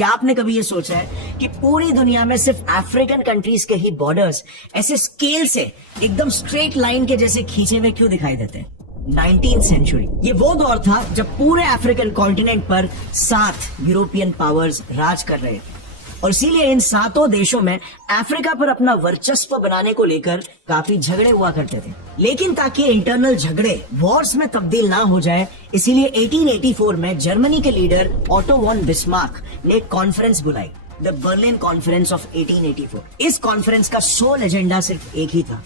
क्या आपने कभी ये सोचा है कि पूरी दुनिया में सिर्फ अफ्रीकन कंट्रीज के ही बॉर्डर्स ऐसे स्केल से एकदम स्ट्रेट लाइन के जैसे खींचे हुए क्यों दिखाई देते हैं? 19th सेंचुरी ये वो दौर था जब पूरे अफ्रीकन कॉन्टिनेंट पर 7 यूरोपियन पावर्स राज कर रहे थे और इसीलिए इन 7 देशों में अफ्रीका पर अपना वर्चस्व बनाने को लेकर काफी झगड़े हुआ करते थे। लेकिन ताकि इंटरनल झगड़े वॉर्स में तब्दील ना हो जाए, इसीलिए 1884 में जर्मनी के लीडर ऑटो वॉन बिस्मार्क ने एक कॉन्फ्रेंस बुलाई, द बर्लिन कॉन्फ्रेंस ऑफ 1884। इस कॉन्फ्रेंस का सोल एजेंडा सिर्फ एक ही था,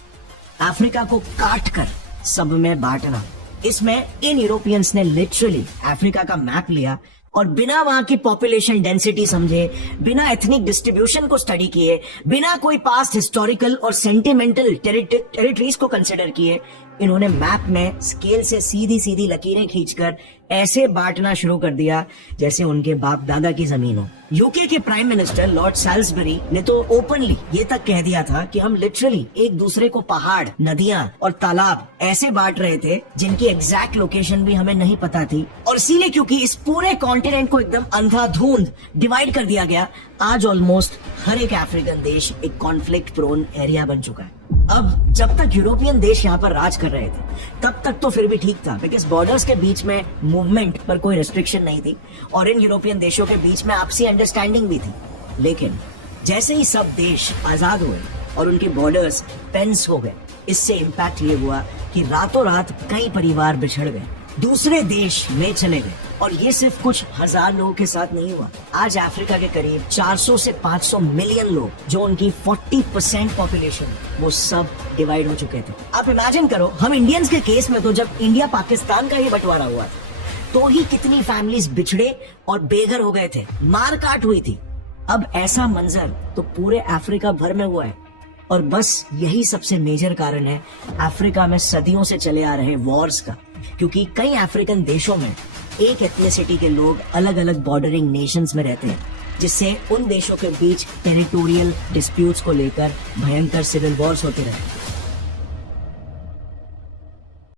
अफ्रीका को काट कर सब में बांटना। इसमें इन यूरोपियंस ने लिटरली अफ्रीका का मैप लिया और बिना वहां की पॉपुलेशन डेंसिटी समझे, बिना एथनिक डिस्ट्रीब्यूशन को स्टडी किए, बिना कोई पास्ट हिस्टोरिकल और सेंटिमेंटल टेरिटरीज को कंसिडर किए, इन्होंने मैप में स्केल से सीधी सीधी लकीरें खींचकर ऐसे बांटना शुरू कर दिया जैसे उनके बाप दादा की जमीन हो। यूके के प्राइम मिनिस्टर लॉर्ड सैलिसबरी ने तो ओपनली ये तक कह दिया था कि हम लिटरली एक दूसरे को पहाड़, नदियां और तालाब ऐसे बांट रहे थे जिनकी एग्जैक्ट लोकेशन भी हमें नहीं पता थी। और इसीलिए क्योंकि इस पूरे कॉन्टिनेंट को एकदम अंधाधुंध डिवाइड कर दिया गया, आज ऑलमोस्ट हर एक अफ्रीकन देश एक कॉन्फ्लिक्ट प्रोन एरिया बन चुका है। अब जब तक यूरोपियन देश यहाँ पर राज कर रहे थे तब तक तो फिर भी ठीक था, बिकॉज बॉर्डर्स के बीच में मूवमेंट पर कोई रेस्ट्रिक्शन नहीं थी और इन यूरोपियन देशों के बीच में आपसी अंडरस्टैंडिंग भी थी। लेकिन जैसे ही सब देश आजाद हुए और उनके बॉर्डर्स पेंस हो गए, इससे इम्पैक्ट ये हुआ कि रातों रात कई परिवार बिछड़ गए, दूसरे देश में चले गए। और ये सिर्फ कुछ हजार लोगों के साथ नहीं हुआ। आज अफ्रीका के करीब 400 से 500 मिलियन लोग, जो उनकी 40% पॉपुलेशन, वो सब डिवाइड हो चुके थे। आप इमेजिन करो, हम इंडियंस के केस में तो जब इंडिया पाकिस्तान का ये बंटवारा हुआ था तो ही कितनी फैमिलीज बिछड़े और बेघर हो गए थे, मार काट हुई थी। अब ऐसा मंजर तो पूरे अफ्रीका भर में हुआ है और बस यही सबसे मेजर कारण है अफ्रीका में सदियों से चले आ रहे वॉर्स का, क्योंकि कई अफ्रीकन देशों में एक एथनिसिटी के लोग अलग अलग बॉर्डरिंग नेशंस में रहते हैं, जिससे उन देशों के बीच टेरिटोरियल डिस्प्यूट्स को लेकर भयंकर सिविल वॉर्स होते रहते हैं।